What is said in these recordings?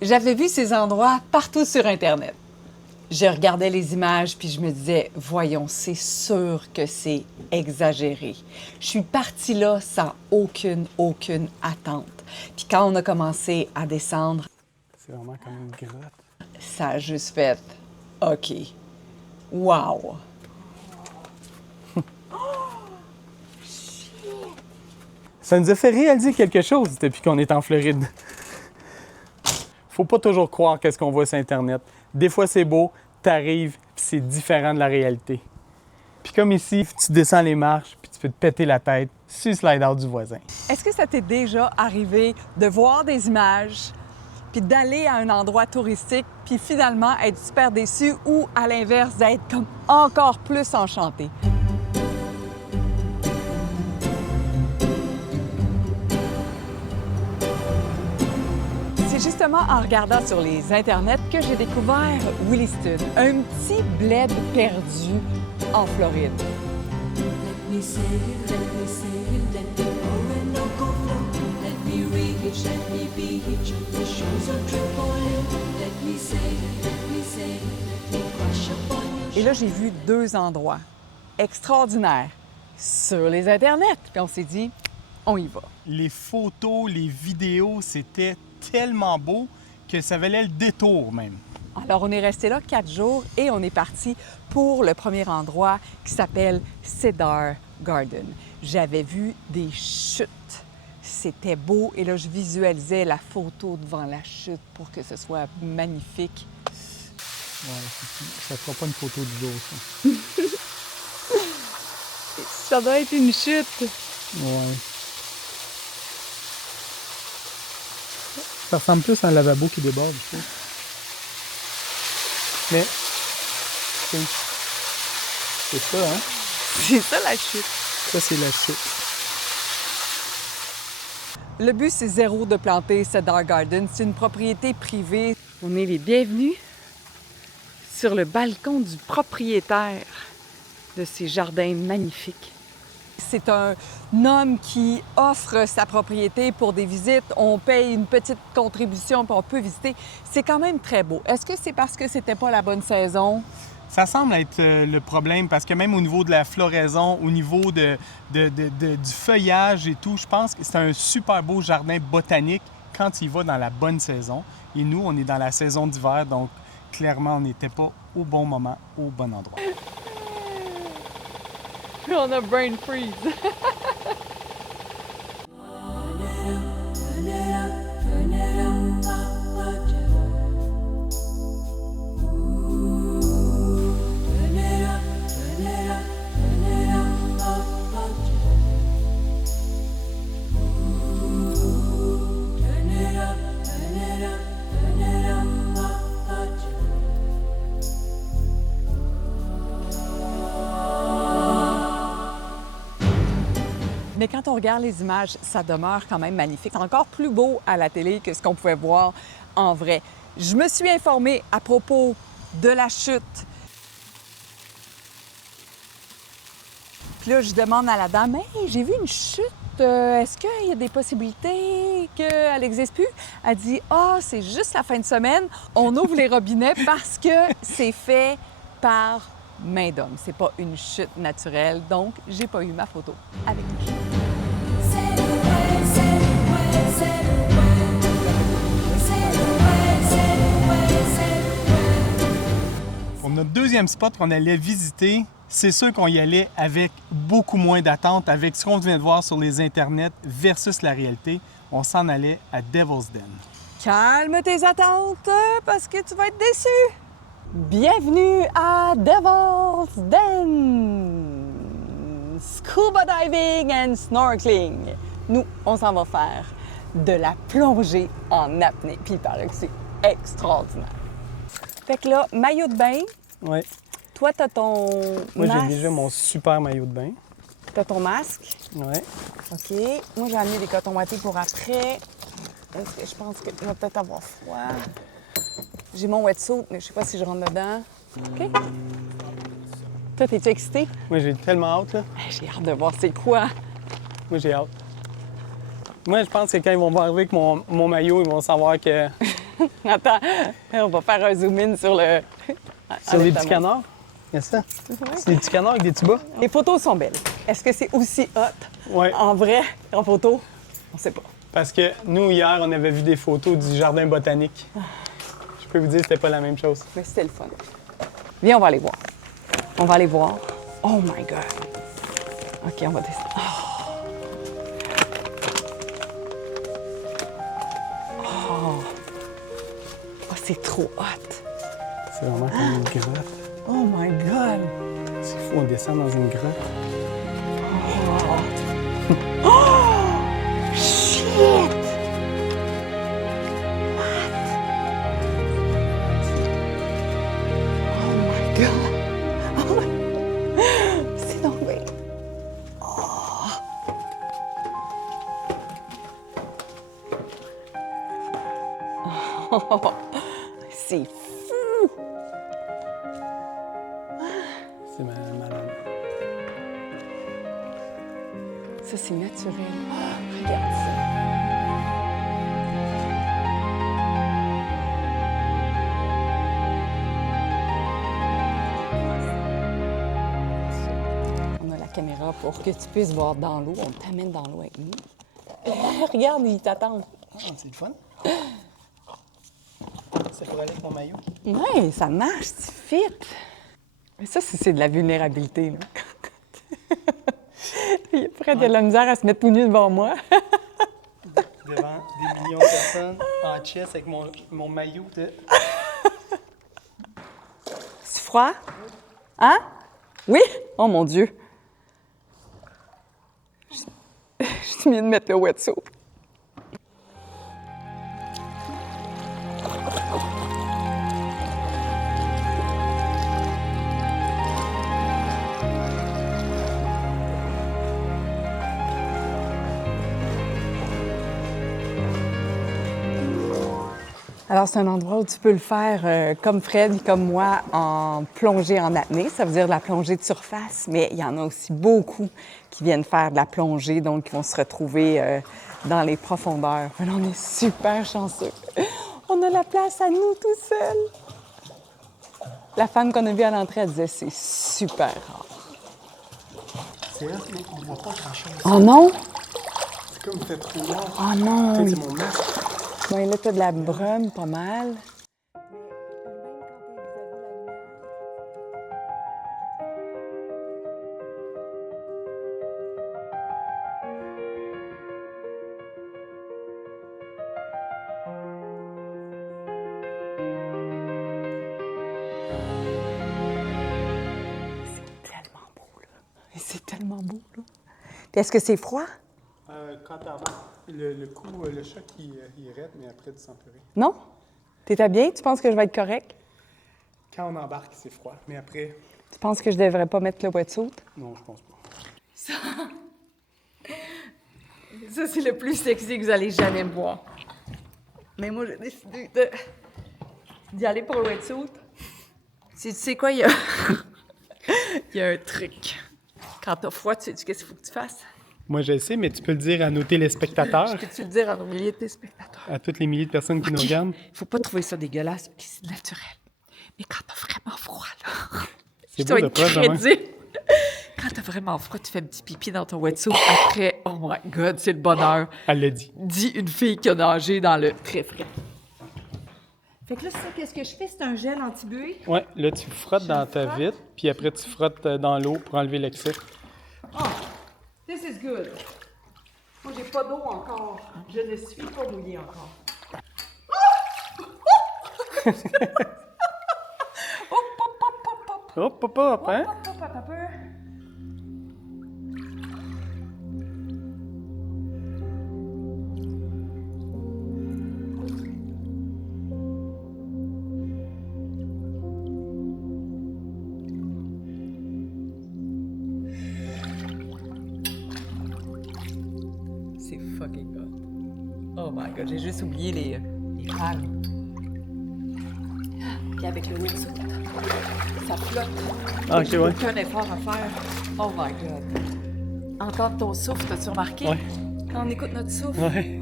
J'avais vu ces endroits partout sur Internet. Je regardais les images puis je me disais, voyons, c'est sûr que c'est exagéré. Je suis partie là sans aucune attente. Puis quand on a commencé à descendre, C'est vraiment comme une grotte. ça a juste fait, OK, wow. Ça nous a fait réaliser quelque chose depuis qu'on est en Floride. Faut pas toujours croire qu'est-ce qu'on voit sur Internet. Des fois, c'est beau, t'arrives, puis c'est différent de la réalité. Puis comme ici, tu descends les marches, puis tu peux te péter la tête sur le slide-out du voisin. Est-ce que ça t'est déjà arrivé de voir des images, puis d'aller à un endroit touristique, puis finalement être super déçu ou, à l'inverse, d'être comme encore plus enchanté? C'est justement en regardant sur les internets que j'ai découvert Williston, un petit bled perdu en Floride. Let me sail, let me sail, let me Orinoco flow. Let me reach, let me beach on the shores of Tripoli. Let me sail, let me sail, let me crash upon your Et là, j'ai vu deux endroits extraordinaires sur les internets. Puis on s'est dit, on y va. Les photos, les vidéos, c'était tellement beau que ça valait le détour même. Alors, on est resté là 4 jours et on est parti pour le premier endroit qui s'appelle Cedar Garden. J'avais vu des chutes. C'était beau et là, je visualisais la photo devant la chute pour que ce soit magnifique. Ouais, ça fera pas une photo du jour, ça. Ça doit être une chute. Ouais. Ça ressemble plus à un lavabo qui déborde, je trouve. Mais, c'est ça, hein? C'est ça la chute. Ça, c'est la chute. Le but, c'est zéro de planter Cedar Garden. C'est une propriété privée. On est les bienvenus sur le balcon du propriétaire de ces jardins magnifiques. C'est un homme qui offre sa propriété pour des visites. On paye une petite contribution puis on peut visiter. C'est quand même très beau. Est-ce que c'est parce que c'était pas la bonne saison? Ça semble être le problème parce que même au niveau de la floraison, au niveau du feuillage et tout, je pense que c'est un super beau jardin botanique quand il va dans la bonne saison. Et nous, on est dans la saison d'hiver, donc clairement, on n'était pas au bon moment, au bon endroit. On a brain freeze. Mais quand on regarde les images, ça demeure quand même magnifique. C'est encore plus beau à la télé que ce qu'on pouvait voir en vrai. Je me suis informée à propos de la chute. Puis là, je demande à la dame, « Hey, j'ai vu une chute. Est-ce qu'il y a des possibilités qu'elle n'existe plus? » Elle dit, « Ah, c'est juste la fin de semaine. On ouvre les robinets parce que c'est fait par main d'homme. C'est pas une chute naturelle. Donc, j'ai pas eu ma photo avec la chute. » Pour notre deuxième spot qu'on allait visiter, c'est sûr qu'on y allait avec beaucoup moins d'attente, avec ce qu'on vient de voir sur les internets versus la réalité. On s'en allait à Devil's Den. Calme tes attentes parce que tu vas être déçu. Bienvenue à Devil's Den. Scuba diving and snorkeling. Nous, on s'en va faire de la plongée en apnée. Puis il paraît que c'est extraordinaire. Fait que là, maillot de bain. Ouais. Toi, t'as ton Moi, masque. j'ai déjà mon super maillot de bain. T'as ton masque. Ouais. OK. Moi, j'ai amené des cotons wattés pour après. Est-ce que je pense que je vais peut-être avoir froid. J'ai mon wetsuit, mais je sais pas si je rentre dedans. OK. Toi, t'es-tu excité? Moi, j'ai tellement hâte, là. J'ai hâte de voir c'est quoi. Moi, j'ai hâte. Moi, je pense que quand ils vont m'arriver avec mon maillot, ils vont savoir que Attends, on va faire un zoom-in sur le... Sur les petits canards? Qu'est-ce que c'est ça? C'est des petits canards avec des tubas? Les photos sont belles. Est-ce que c'est aussi hot Oui. en vrai, en photo? On sait pas. Parce que nous, hier, on avait vu des photos du jardin botanique. Je peux vous dire que c'était pas la même chose. Mais c'était le fun. Viens, on va aller voir. On va aller voir. Oh my God. OK, on va descendre. Oh, c'est trop hot. C'est vraiment comme une grotte. Oh my God. C'est fou, on descend dans une grotte. Shit! Oh my God. Oh my... C'est donc bien. Oh. C'est fou! C'est malade. Ça, c'est naturel. Oh, regarde ça. On a la caméra pour que tu puisses voir dans l'eau. On t'amène dans l'eau avec nous. Regarde, ils t'attendent. Ah, c'est le fun. C'est pour aller avec mon maillot. Oui, ça marche, tu fit. Mais ça, c'est de la vulnérabilité, là. Fred, il a de la misère à se mettre tout nu devant moi. Devant des millions de personnes, en chess avec mon maillot de... C'est froid? Hein? Oui? Oh mon Dieu! Je suis mieux de mettre le wetsuit. Alors, c'est un endroit où tu peux le faire comme Fred et comme moi en plongée en apnée. Ça veut dire de la plongée de surface, mais il y en a aussi beaucoup qui viennent faire de la plongée, donc qui vont se retrouver dans les profondeurs. Mais là, on est super chanceux. On a la place à nous tout seuls. La femme qu'on a vue à l'entrée, elle disait c'est super rare. C'est là, mais on voit pas grand-chose. Oh non! C'est comme il fait trop noir. Oh non! C'est mon masque. Ouais, là, t'as de la brume pas mal. C'est tellement beau, là. Et c'est tellement beau, là. Puis est-ce que c'est froid? Quand t'embarques, le coup, le choc, il est raide, mais après, tu sens plus rien. Non? T'étais bien? Tu penses que je vais être correct? Quand on embarque, c'est froid, mais après... Tu penses que je devrais pas mettre le wetsuit? Non, je pense pas. Ça, c'est le plus sexy que vous allez jamais me voir. Mais moi, j'ai décidé d'y aller pour le wetsuit. Tu sais quoi, il y a... il y a un truc. Quand t'as froid, tu sais qu'est-ce qu'il faut que tu fasses? Moi, je sais, mais tu peux le dire à nos téléspectateurs, Peux-tu le dire à nos milliers de téléspectateurs? à toutes les milliers de personnes qui nous regardent. Faut pas trouver ça dégueulasse, puis c'est naturel. Mais quand t'as vraiment froid, là... C'est je beau dois de être proche, vraiment. crédible. Quand t'as vraiment froid, tu fais un petit pipi dans ton wetsuit. Après, oh my God, c'est le bonheur. Elle l'a dit. Dit une fille qui a nagé dans le très frais. Fait que là, c'est ça, qu'est-ce que je fais? C'est un gel anti-buée. Ouais, là, tu frottes dans ta vitre, puis après, tu frottes dans l'eau pour enlever l'excès. Oh, this is good. Moi, j'ai pas d'eau encore. Je ne suis pas mouillée encore. Hop, hop, hop, hein? Hop, hop, un peu. C'est fucking hot. Oh my God, j'ai juste oublié les palmes. Puis avec le wetsuit, ça flotte. Ah, ok, J'ai ouais. aucun effort à faire. Oh my God. Entendre ton souffle, t'as-tu remarqué? Ouais. Quand on écoute notre souffle. Ouais.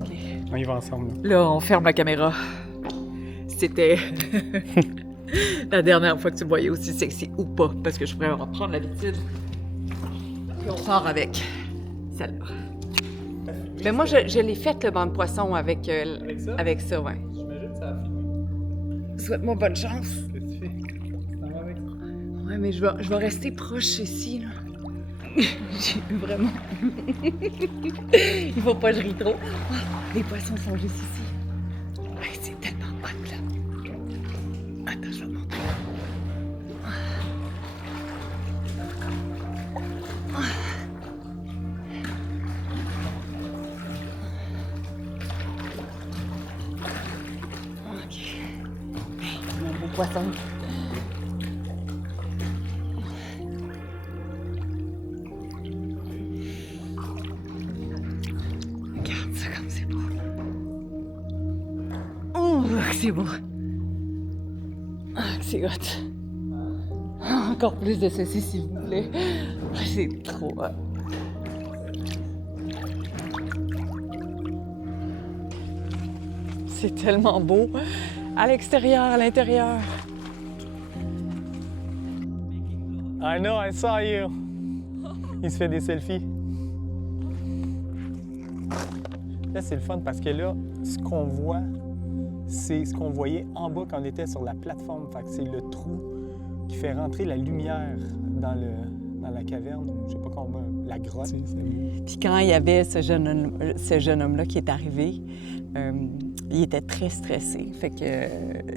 OK. On y va ensemble. Là, on ferme la caméra. C'était la dernière fois que tu me voyais aussi sexy ou pas, parce que je pourrais reprendre l'habitude. Puis on part avec celle-là. Mais moi, je l'ai faite, le banc de poisson, avec ça? avec ça, ouais. J'imagine que ça a filmé. Souhaite-moi bonne chance. Qu'est-ce que tu fais? Ça va avec? Ouais, mais je vais rester proche ici, là. J'ai vraiment... Il faut pas que je rie trop. Ah, les poissons sont juste ici. Ouais, c'est tellement hot, là. Attends, je vais te montrer. OK. Hey, mon beau poisson. Regarde ça comme c'est beau. Oh, que c'est beau. Ah, que c'est hot. Ah, encore plus de ceci, s'il vous plaît. Ah, c'est trop hot. C'est tellement beau. À l'extérieur, à l'intérieur. I know, I saw you. Il se fait des selfies. Là, c'est le fun parce que là, ce qu'on voit, c'est ce qu'on voyait en bas quand on était sur la plateforme. Fait que c'est le trou qui fait rentrer la lumière dans la caverne, ou je sais pas comment, la grotte. Puis quand il y avait ce jeune homme-là qui est arrivé, il était très stressé. Fait que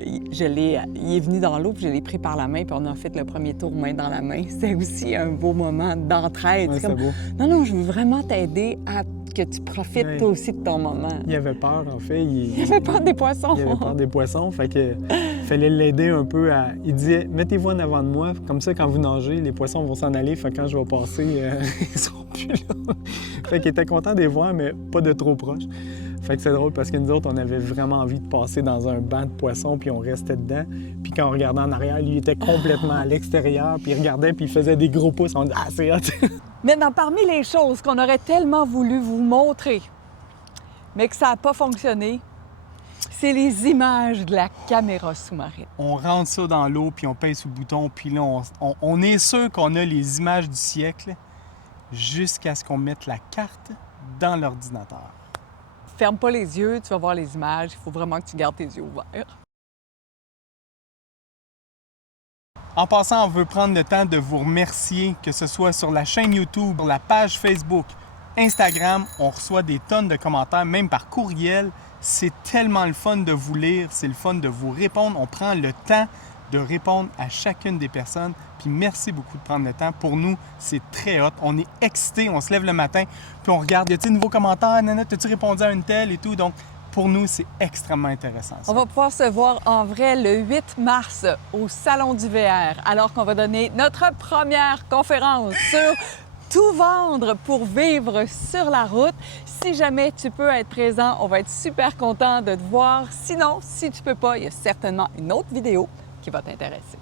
il est venu dans l'eau, puis je l'ai pris par la main, puis on a fait le premier tour main dans la main. C'était aussi un beau moment d'entraide. Ouais, C'est comme, beau. non, je veux vraiment t'aider à que tu profites Ouais. toi aussi de ton moment. Il avait peur, en fait. Il avait peur des poissons. Il avait peur des poissons, fait que fallait l'aider un peu à... Il disait, mettez-vous en avant de moi, comme ça, quand vous nagez, les poissons vont s'en aller, fait que quand je vais passer, ils seront plus là. Fait qu'il était content de les voir, mais pas de trop proche. Fait que c'est drôle parce que nous autres, on avait vraiment envie de passer dans un banc de poissons, puis on restait dedans. Puis quand on regardait en arrière, lui, il était complètement à l'extérieur, puis il regardait, puis il faisait des gros pouces. On dit, ah, c'est hot! Maintenant, parmi les choses qu'on aurait tellement voulu vous montrer, mais que ça n'a pas fonctionné, c'est les images de la caméra sous-marine. On rentre ça dans l'eau, puis on pèse sur le bouton, puis là, on est sûr qu'on a les images du siècle jusqu'à ce qu'on mette la carte dans l'ordinateur. Ferme pas les yeux, tu vas voir les images. Il faut vraiment que tu gardes tes yeux ouverts. En passant, on veut prendre le temps de vous remercier, que ce soit sur la chaîne YouTube, sur la page Facebook, Instagram. On reçoit des tonnes de commentaires, même par courriel. C'est tellement le fun de vous lire, c'est le fun de vous répondre. On prend le temps de répondre à chacune des personnes. Puis merci beaucoup de prendre le temps. Pour nous, c'est très hot. On est excités, on se lève le matin, puis on regarde, y a-t-il de nouveaux commentaires? Nana, t'as-tu répondu à une telle et tout? Donc, pour nous, c'est extrêmement intéressant. Ça. On va pouvoir se voir en vrai le 8 mars au Salon du VR, alors qu'on va donner notre première conférence sur tout vendre pour vivre sur la route. Si jamais tu peux être présent, on va être super content de te voir. Sinon, si tu peux pas, il y a certainement une autre vidéo qui va t'intéresser.